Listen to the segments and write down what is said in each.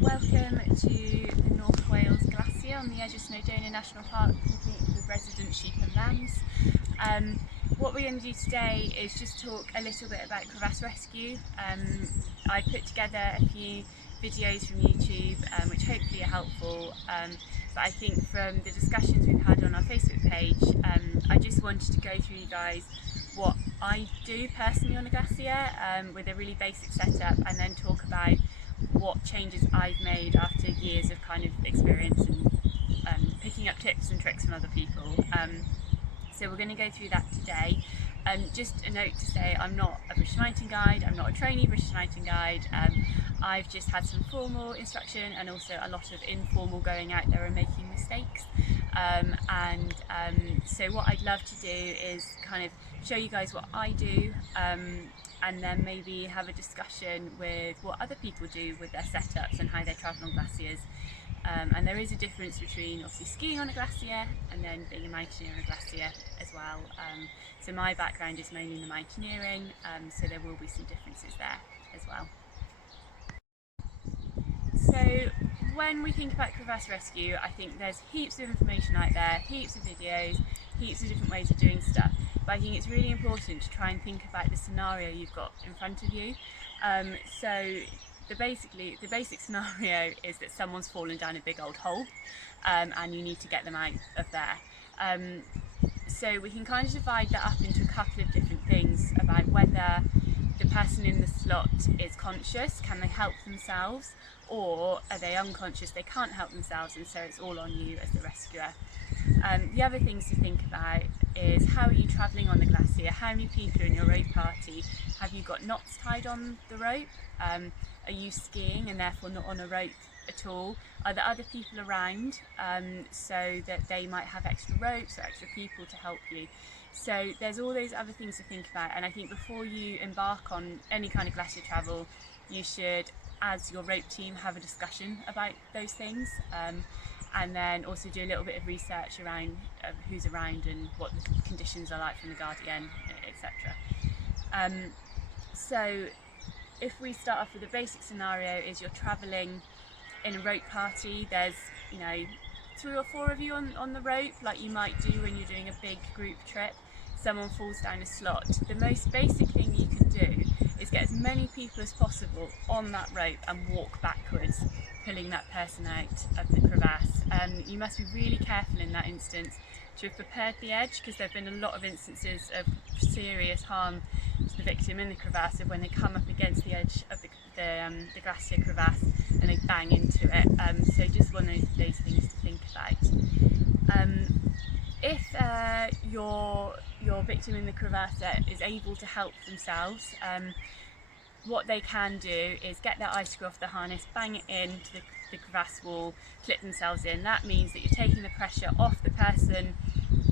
Welcome to the North Wales Glacier on the edge of Snowdonia National Park with resident sheep and lambs. What we're going to do today is just talk a little bit about crevasse rescue. I put together a few videos from YouTube which hopefully are helpful, but I think from the discussions we've had on our Facebook page, I just wanted to go through you guys what I do personally on a glacier with a really basic setup, and then talk about what changes I've made after years of kind of experience and picking up tips and tricks from other people. So we're going to go through that today. Just a note to say, I'm not a British mountain guide, I'm not a trainee British mountain guide. I've just had some formal instruction and also a lot of informal going out there and making mistakes. So what I'd love to do is kind of show you guys what I do, and then maybe have a discussion with what other people do with their setups and how they travel on glaciers. And there is a difference between obviously skiing on a glacier and then being a mountaineer on a glacier as well. So my background is mainly in the mountaineering, so there will be some differences there as well. So when we think about crevasse rescue, I think there's heaps of information out there, heaps of videos, heaps of different ways of doing stuff, but I think it's really important to try and think about the scenario you've got in front of you. So the basic scenario is that someone's fallen down a big old hole, and you need to get them out of there. So we can kind of divide that up into a couple of different things about whether the person in the slot is conscious, can they help themselves, or are they unconscious, they can't help themselves, and so it's all on you as the rescuer. The other things to think about is, how are you travelling on the glacier? How many people are in your rope party? Have you got knots tied on the rope? Are you skiing and therefore not on a rope at all? Are there other people around so that they might have extra ropes or extra people to help you? So there's all those other things to think about, and I think before you embark on any kind of glacier travel, you should, as your rope team, have a discussion about those things, and then also do a little bit of research around who's around and what the conditions are like from the Guardian, etc. So if we start off with the basic scenario, is you're travelling in a rope party. There's 3 or 4 of you on the rope, like you might do when you're doing a big group trip. Someone falls down a slot. The most basic thing you can do is get as many people as possible on that rope and walk backwards, pulling that person out of the crevasse. You must be really careful in that instance to have prepared the edge, because there have been a lot of instances of serious harm to the victim in the crevasse of when they come up against the edge of the glacier crevasse and they bang into it. So just one of those things to think about. If your victim in the crevasse is able to help themselves, what they can do is get their icicle off the harness, bang it into the crevasse wall, clip themselves in. That means that you're taking the pressure off the person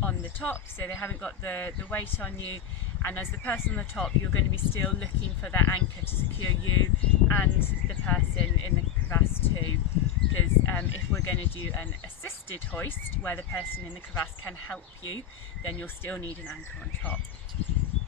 on the top, so they haven't got the weight on you, and as the person on the top, you're going to be still looking for that anchor to secure you and the person in the crevasse too. Because if we're going to do an assisted hoist where the person in the crevasse can help you, then you'll still need an anchor on top.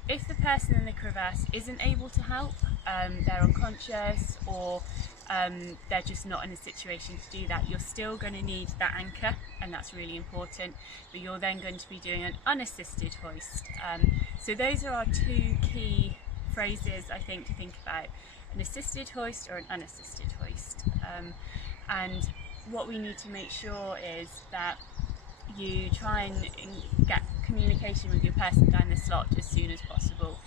If the person in the crevasse isn't able to help, they're unconscious, or they're just not in a situation to do that, you're still going to need that anchor, and that's really important, but you're then going to be doing an unassisted hoist. So those are our 2 key phrases, I think, to think about: an assisted hoist or an unassisted hoist. And what we need to make sure is that you try and get communication with your person down the slot as soon as possible.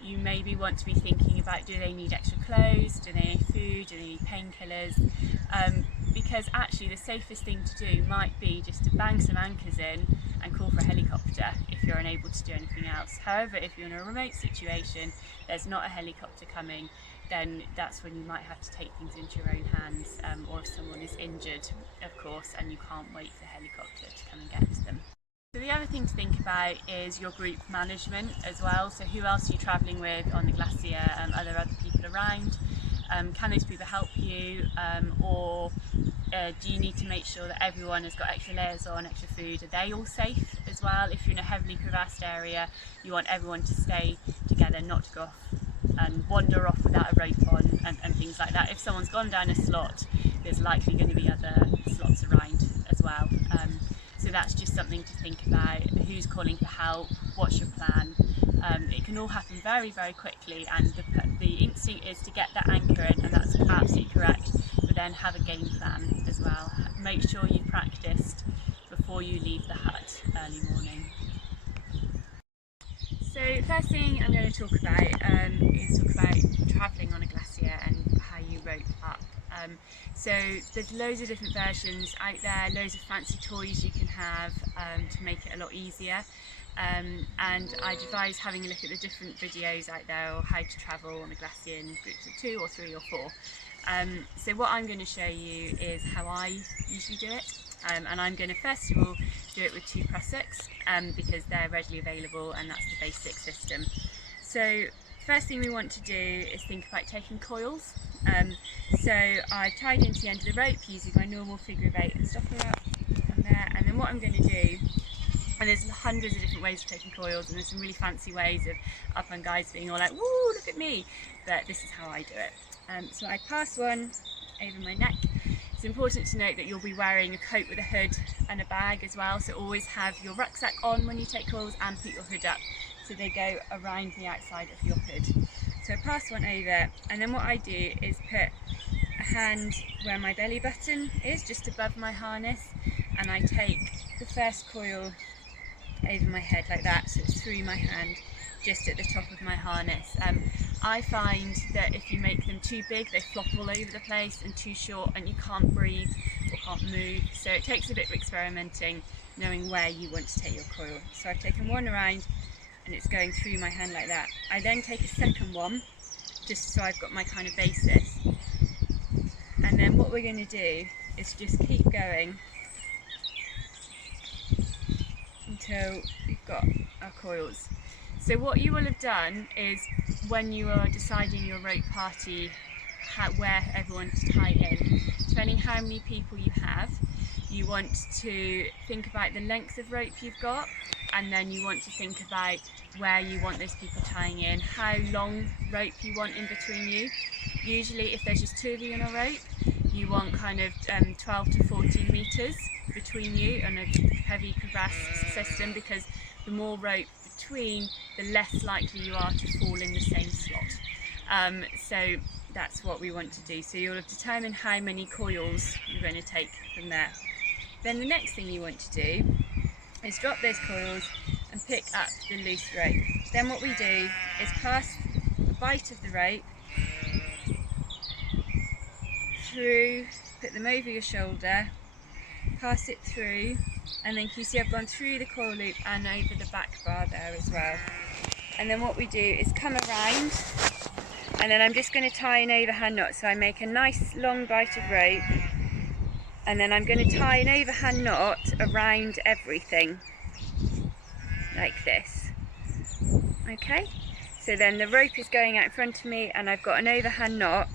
You maybe want to be thinking about, do they need extra clothes, do they need food, do they need painkillers, because actually the safest thing to do might be just to bang some anchors in and call for a helicopter if you're unable to do anything else. However, if you're in a remote situation, there's not a helicopter coming, then that's when you might have to take things into your own hands, or if someone is injured, of course, and you can't wait for a helicopter to come and get to them. So the other thing to think about is your group management as well. So who else are you travelling with on the glacier? Are there other people around? Can those people help you? Or do you need to make sure that everyone has got extra layers on, extra food? Are they all safe as well? If you're in a heavily crevassed area, you want everyone to stay together, not to go off and wander off without a rope on and things like that. If someone's gone down a slot, there's likely going to be other slots around as well. So that's just something to think about. Who's calling for help? What's your plan? It can all happen very, very quickly, and the instinct is to get that anchor in, and that's absolutely correct, but then have a game plan as well. Make sure you've practiced before you leave the hut early morning. So first thing I'm going to talk about is travelling on a glacier and how you rope up. So there's loads of different versions out there, loads of fancy toys you can have to make it a lot easier. And I'd advise having a look at the different videos out there or how to travel on a glacier in groups of 2 or 3 or 4. So what I'm going to show you is how I usually do it. And I'm going to first of all do it with 2 prussiks because they're readily available, and that's the basic system. So first thing we want to do is think about taking coils. So I've tied into the end of the rope using my normal figure of 8 and stopper up from there, and then what I'm going to do, and there's hundreds of different ways of taking coils, and there's some really fancy ways of Alpine guides being all like, woo, look at me, but this is how I do it. So I pass one over my neck. It's important to note that you'll be wearing a coat with a hood and a bag as well, so always have your rucksack on when you take coils and put your hood up so they go around the outside of your hood. So I pass one over, and then what I do is put a hand where my belly button is, just above my harness, and I take the first coil over my head like that, so it's through my hand just at the top of my harness. I find that if you make them too big, they flop all over the place, and too short and you can't breathe or can't move, so it takes a bit of experimenting, knowing where you want to take your coil. So I've taken one around and it's going through my hand like that. I then take a second one just so I've got my kind of basis, and then what we're going to do is just keep going until we've got our coils. So what you will have done is, when you are deciding your rope party, where everyone to tie in, depending how many people you have, you want to think about the length of rope you've got, and then you want to think about where you want those people tying in, how long rope you want in between you. Usually if there's just 2 of you on a rope, you want kind of 12 to 14 metres between you on a heavy crevasse system, because the more rope between, the less likely you are to fall in the same slot. So that's what we want to do. So you'll have determined how many coils you're going to take from there. Then the next thing you want to do is drop those coils and pick up the loose rope. Then what we do is pass the bight of the rope through, put them over your shoulder, pass it through, and then can you see I've gone through the coil loop and over the back bar there as well. And then what we do is come around, and then I'm just going to tie an overhand knot. So I make a nice long bight of rope, and then I'm going to tie an overhand knot around everything like this. Okay, so then the rope is going out in front of me, and I've got an overhand knot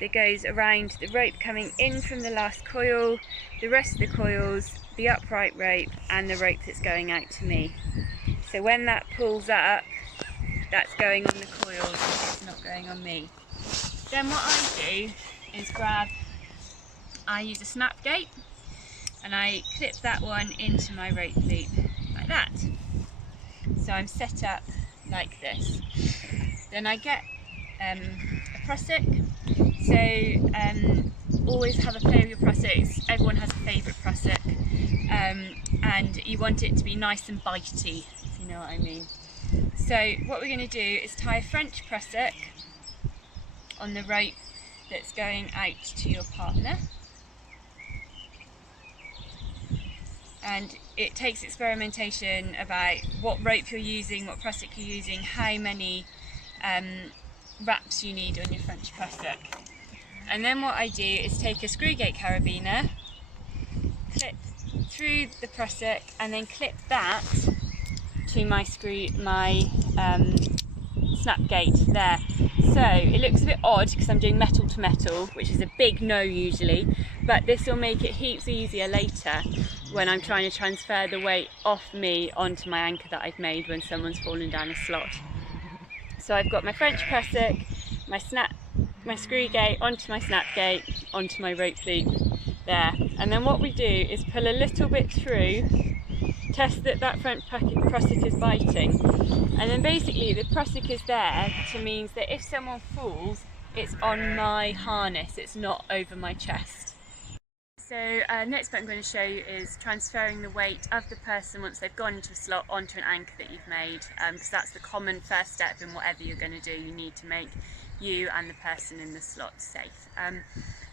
that goes around the rope coming in from the last coil, the rest of the coils, the upright rope, and the rope that's going out to me. So when that pulls up, that's going on the coils, it's not going on me. Then what I do is I use a snap gate, and I clip that one into my rope loop like that. So I'm set up like this. Then I get a prussik. So always have a play with your prussiks. Everyone has a favourite prussik, and you want it to be nice and bitey, if you know what I mean. So what we're going to do is tie a French prussik on the rope that's going out to your partner, and it takes experimentation about what rope you're using, what prussik you're using, how many wraps you need on your French prussik. And then what I do is take a screw gate carabiner, clip through the prussik, and then clip that to my snap gate there. So it looks a bit odd because I'm doing metal to metal, which is a big no usually, but this will make it heaps easier later when I'm trying to transfer the weight off me onto my anchor that I've made when someone's fallen down a slot. So I've got my French prusik, my screw gate onto my snap gate, onto my rope loop there. And then what we do is pull a little bit through, test that that French prusik is biting. And then basically the prusik is there to mean that if someone falls, it's on my harness, it's not over my chest. So next bit I'm going to show you is transferring the weight of the person once they've gone into a slot onto an anchor that you've made, because that's the common first step in whatever you're going to do. You need to make you and the person in the slot safe.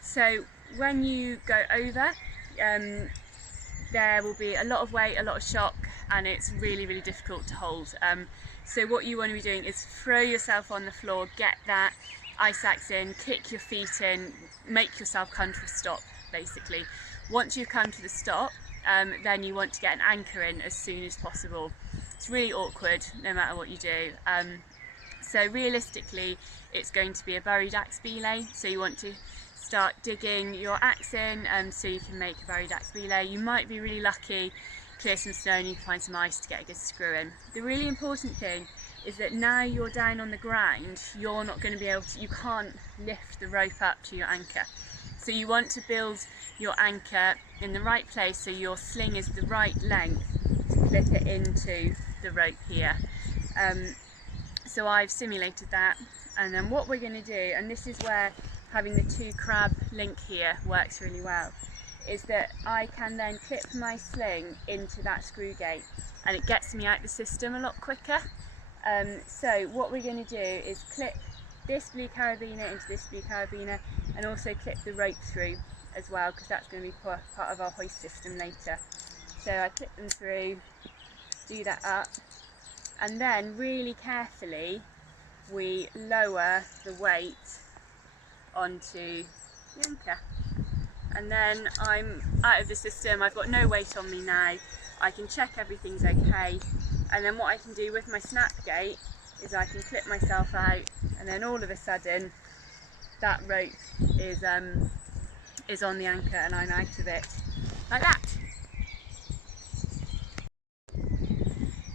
So when you go over, there will be a lot of weight, a lot of shock, and it's really, really difficult to hold. So what you want to be doing is throw yourself on the floor, get that ice axe in, kick your feet in, make yourself come to a stop, basically. Once you've come to the stop, then you want to get an anchor in as soon as possible. It's really awkward no matter what you do. So realistically, it's going to be a buried axe belay. So you want to start digging your axe in so you can make a buried axe belay. You might be really lucky, clear some snow and you can find some ice to get a good screw in. The really important thing is that now you're down on the ground, you're not going to be able to, you can't lift the rope up to your anchor. So you want to build your anchor in the right place so your sling is the right length to clip it into the rope here. So I've simulated that, and then what we're going to do, and this is where having the 2 crab link here works really well, is that I can then clip my sling into that screw gate and it gets me out the system a lot quicker. So what we're going to do is clip this blue carabiner into this blue carabiner and also clip the rope through as well, because that's going to be part of our hoist system later. So I clip them through, do that up, and then really carefully we lower the weight onto the anchor. And then I'm out of the system, I've got no weight on me now, I can check everything's okay, and then what I can do with my snap gate is I can clip myself out, and then all of a sudden that rope is on the anchor and I'm out of it, like that.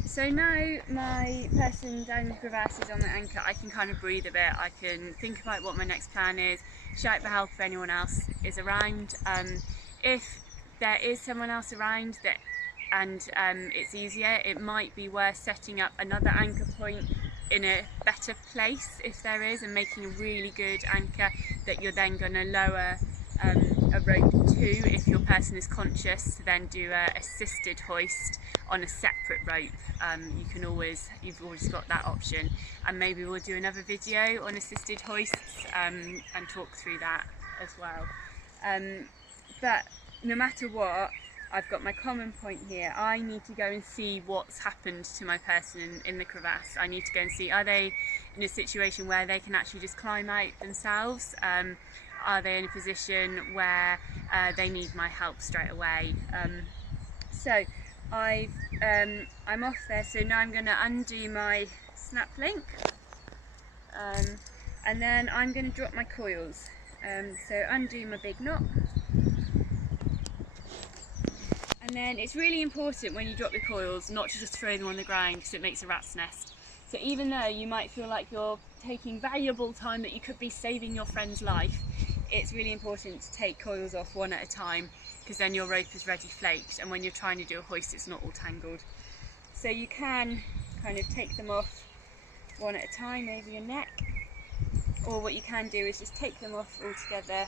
So now my person down the crevasse is on the anchor, I can kind of breathe a bit, I can think about what my next plan is, shout for help if anyone else is around. If there is someone else around and it's easier, it might be worth setting up another anchor point in a better place if there is, and making a really good anchor that you're then going to lower a rope to if your person is conscious, to then do a assisted hoist on a separate rope. You've always got that option, and maybe we'll do another video on assisted hoists and talk through that as well. But no matter what, I've got my common point here. I need to go and see what's happened to my person in the crevasse. I need to go and see, are they in a situation where they can actually just climb out themselves? Are they in a position where they need my help straight away? So I'm off there, so now I'm going to undo my snap link, and then I'm going to drop my coils. So undo my big knot. And then it's really important when you drop your coils not to just throw them on the ground, because it makes a rat's nest. So even though you might feel like you're taking valuable time that you could be saving your friend's life, it's really important to take coils off one at a time, because then your rope is ready flaked, and when you're trying to do a hoist it's not all tangled. So you can kind of take them off one at a time over your neck, or what you can do is just take them off all together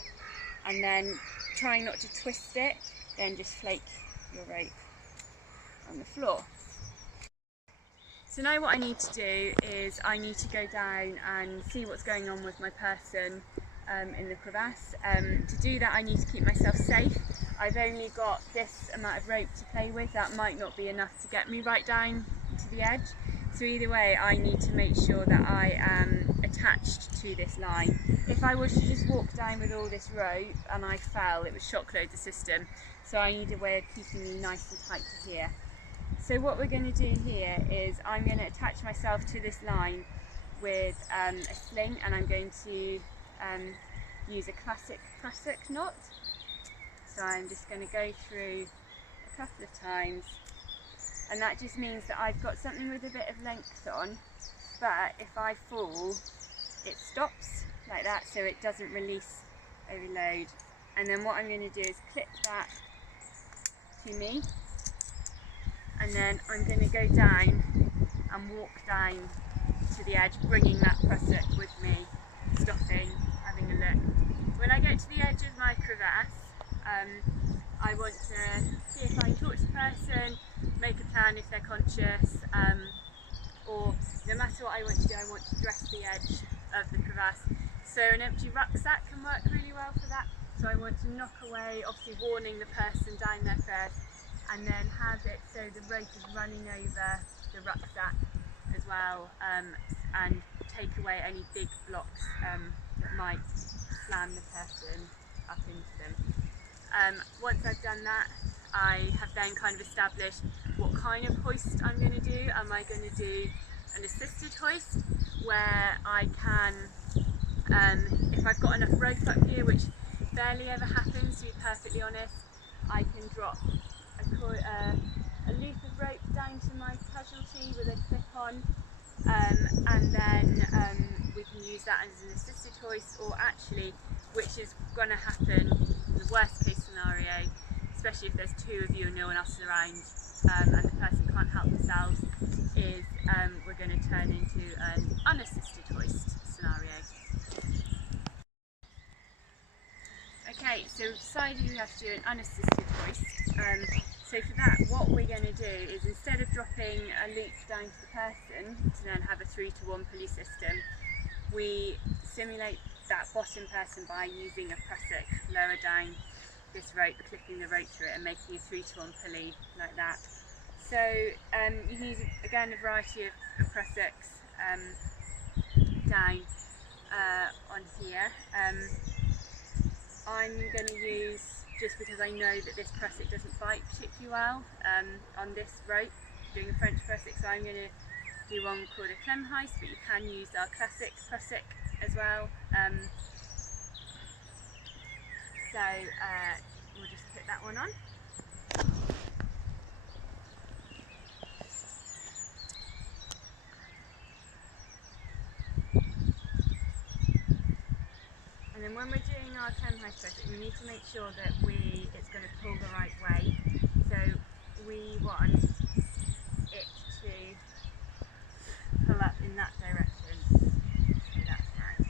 and then trying not to twist it, then just flake your rope on the floor. So now what I need to do is I need to go down and see what's going on with my person in the crevasse. To do that I need to keep myself safe. I've only got this amount of rope to play with, that might not be enough to get me right down to the edge. So either way I need to make sure that I am attached to this line. If I was to just walk down with all this rope and I fell, it would shock load the system. So I need a way of keeping me nice and tight to here. So what we're going to do here is I'm going to attach myself to this line with a sling, and I'm going to use a classic prusik knot. So I'm just going to go through a couple of times, and that just means that I've got something with a bit of length on, but if I fall, it stops like that, so it doesn't release overload. And then what I'm going to do is clip that to me, and then I'm going to go down and walk down to the edge, bringing that prusik with me, stopping, having a look. When I get to the edge of my crevasse, I want to see if I can talk to the person, make a plan if they're conscious, or no matter what I want to do, I want to dress the edge of the crevasse. So an empty rucksack can work really well for that. So I want to knock away, obviously warning the person down there first, and then have it so the rope is running over the rucksack as well, and take away any big blocks that might slam the person up into them. Once I've done that, I have then kind of established what kind of hoist I'm going to do. Am I going to do an assisted hoist where I can, if I've got enough rope up here, which barely ever happens to be perfectly honest, I can drop a loop of rope down to my casualty with a clip on, and then we can use that as an assisted hoist, or actually, which is going to happen in the worst case scenario, especially if there's two of you and no one else is around, and the person can't help themselves, is we're going to turn into an unassisted hoist scenario. Okay, so we've decided we have to do an unassisted hoist. So for that, what we're going to do is, instead of dropping a loop down to the person to then have a 3-to-1 pulley system, we simulate that bottom person by using a prusik lower down this rope, clipping the rope through it and making a 3-to-1 pulley like that. So you can use, again, a variety of prusiks down on here. I'm going to use, just because I know that this prusik doesn't bite particularly well on this rope, doing a French prusik, so I'm going to do one called a Crevasse, but you can use our classic prusik as well. So we'll just put that one on. And then when we're doing our Crevasse prusik, we need to make sure that it's going to pull the right way. So we want it to pull up in that direction. So that's right.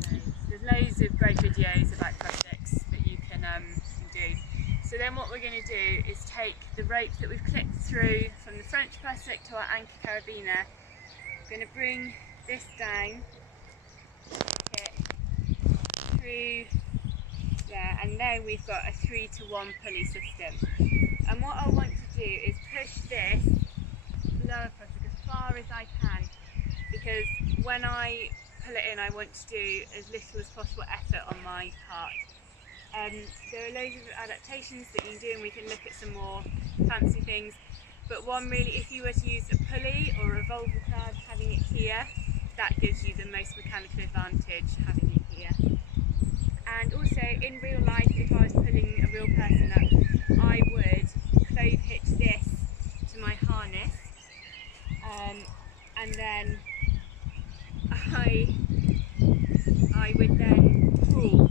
So there's loads of great videos about prusiks that you can do. So then what we're going to do is take the rope that we've clipped through from the French prusik to our anchor carabiner. We're going to bring this down through there, and now we've got a 3-to-1 pulley system. And what I want to do is push this lower prusik as far as I can, because when I pull it in, I want to do as little as possible effort on my part. There are loads of adaptations that you can do, and we can look at some more fancy things, but one really, if you were to use a pulley or a revolver crab, having it here, that gives you the most mechanical advantage, having it here. And also in real life, if I was pulling a real person up, I would clove hitch this to my harness, and then I would then pull,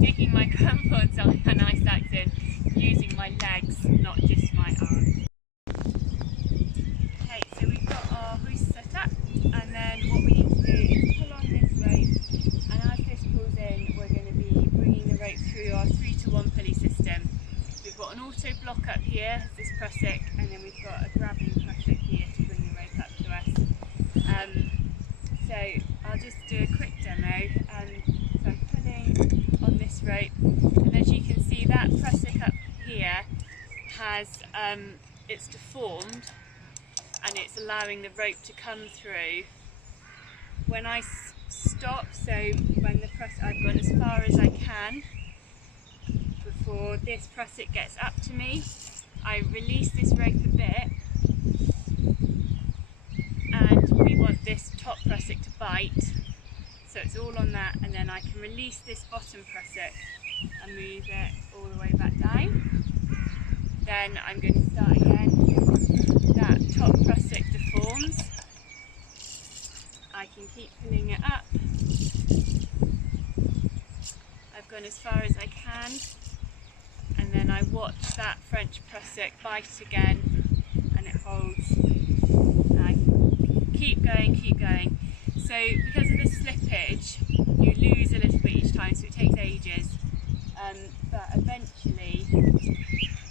digging my crampons on a nice accent, using my legs, not just my arms. Okay, so we've got our hoist set up, and then what we need to do is pull on this rope, and as this pulls in, we're going to be bringing the rope through our 3-to-1 pulley system. We've got an auto block up here, this prusik, and then we've got a grabbing prusik here to bring the rope up to us. So I'll just do a quick demo. So I'm pulling on this rope, and as you can see, that prusik up here has, it's deformed, and it's allowing the rope to come through. When I stop, so when the prusik, I've gone as far as I can before this prusik gets up to me, I release this rope a bit, and we want this top prusik to bite, so it's all on that, and then I can release this bottom prusik and move it all the way back down. then I'm going to start again. That top prusik deforms. I can keep pulling it up. I've gone as far as I can, and then I watch that French prusik bite again, and it holds. And I keep going, keep going. So because of the slippage, you lose a little bit each time, so it takes ages. But eventually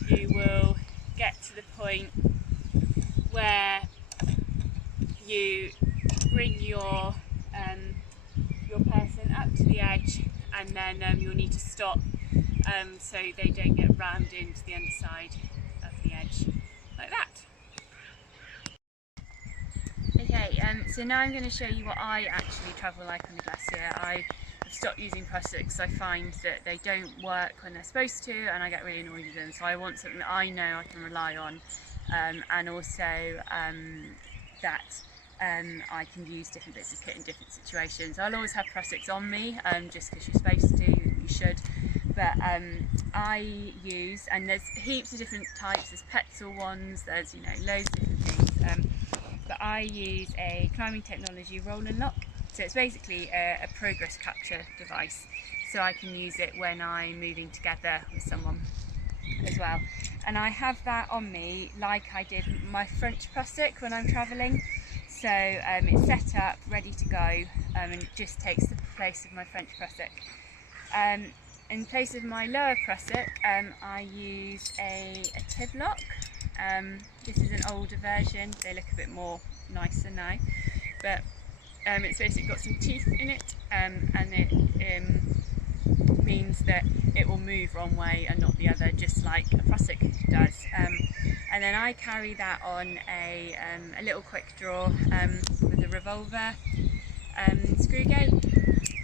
you will get to the point where you bring your person up to the edge, and then you'll need to stop so they don't get rammed into the underside of the edge, like that. Okay, so now I'm going to show you what I actually travel like on the glacier. I've stopped using prusiks. I find that they don't work when they're supposed to, and I get really annoyed with them, so I want something that I know I can rely on, and also that I can use different bits of kit in different situations. I'll always have prusiks on me, just because you're supposed to, you should, but I use, and there's heaps of different types, there's Petzl ones, there's loads of different things, but I use a climbing technology roll and lock. So it's basically a progress capture device, so I can use it when I'm moving together with someone as well. And I have that on me like I did my French prusik when I'm travelling. So it's set up, ready to go, and it just takes the place of my French prusik. In place of my lower prusik, I use a tib lock. This is an older version, they look a bit more nicer now, but it's basically got some teeth in it, and it means that it will move one way and not the other, just like a prusik does. And then I carry that on a little quick draw with a revolver screw gate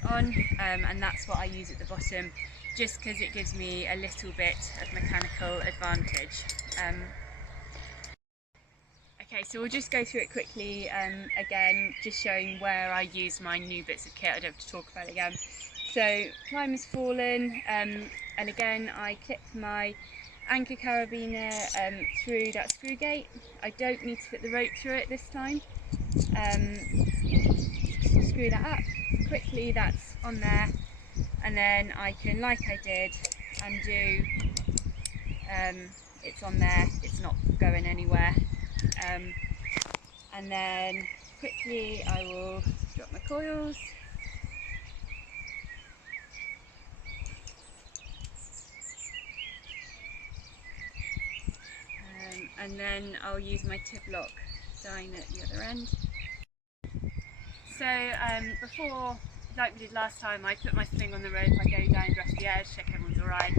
on, and that's what I use at the bottom, just because it gives me a little bit of mechanical advantage. Okay, so we'll just go through it quickly again, just showing where I use my new bits of kit. I don't have to talk about it again. So, climber's fallen, and again I clip my anchor carabiner through that screw gate. I don't need to put the rope through it this time. Screw that up quickly, that's on there, and then I can, like I did, undo. It's on there, it's not going anywhere. And then quickly I will drop my coils. And then I'll use my tib lock down at the other end. So before, like we did last time, I put my sling on the rope, I go down, brush the edge, check everyone's alright,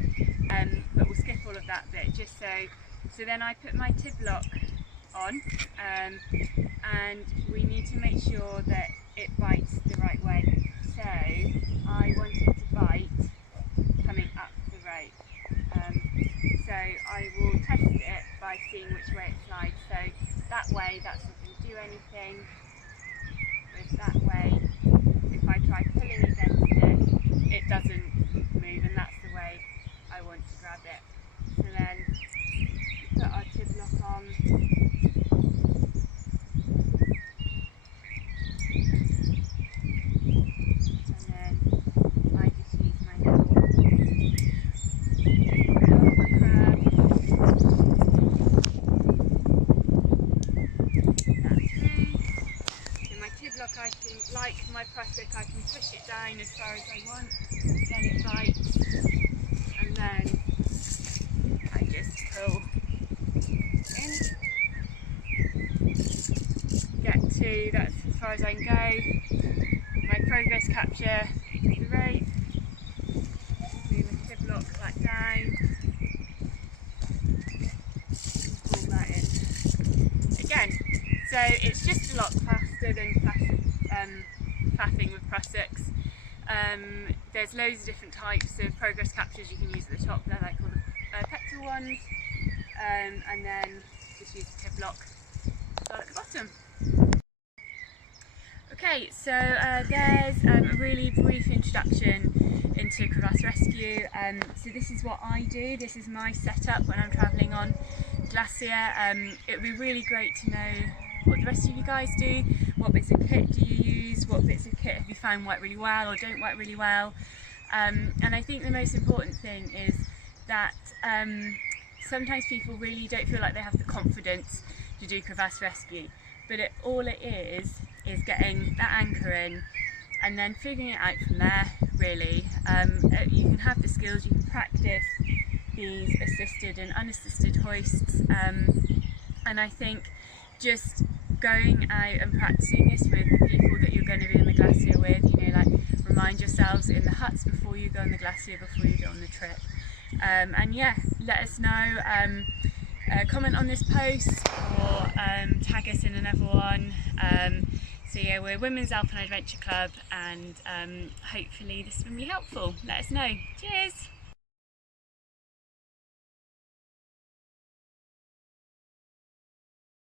but we'll skip all of that bit, just so then I put my tib lock on, and we need to make sure that it bites the right way. So I want it to bite coming up the rope. So I will test it by seeing which way it slides. So that way, that's not going to do anything. With that way, if I try pulling against it, it doesn't move, and that's the way I want to grab it. So then we put our tib lock on. Like my prusik, I can push it down as far as I want, then it bites, and then I just pull in, get to, that's as far as I can go, my progress capture is the rope, move the tib lock back down, and pull that in. Again, so it's just a lot faster than faffing with prusiks. There's loads of different types of progress captures you can use at the top, they're like all the Petzl ones, and then just use the tib lock start at the bottom. Okay, so there's a really brief introduction into crevasse rescue. So this is what I do, this is my setup when I'm travelling on glacier. It would be really great to know what the rest of you guys do. What bits of kit do you use? What bits of kit have you found work really well or don't work really well? And I think the most important thing is that sometimes people really don't feel like they have the confidence to do crevasse rescue, but all it is getting that anchor in and then figuring it out from there, really. You can have the skills, you can practice these assisted and unassisted hoists, and I think just going out and practicing this with the people that you're going to be on the glacier with, you know, like remind yourselves in the huts before you go on the glacier, before you go on the trip. And yeah, let us know, comment on this post or tag us in another one. So yeah, we're Women's Alpine Adventure Club, and hopefully this has been really helpful. Let us know. Cheers!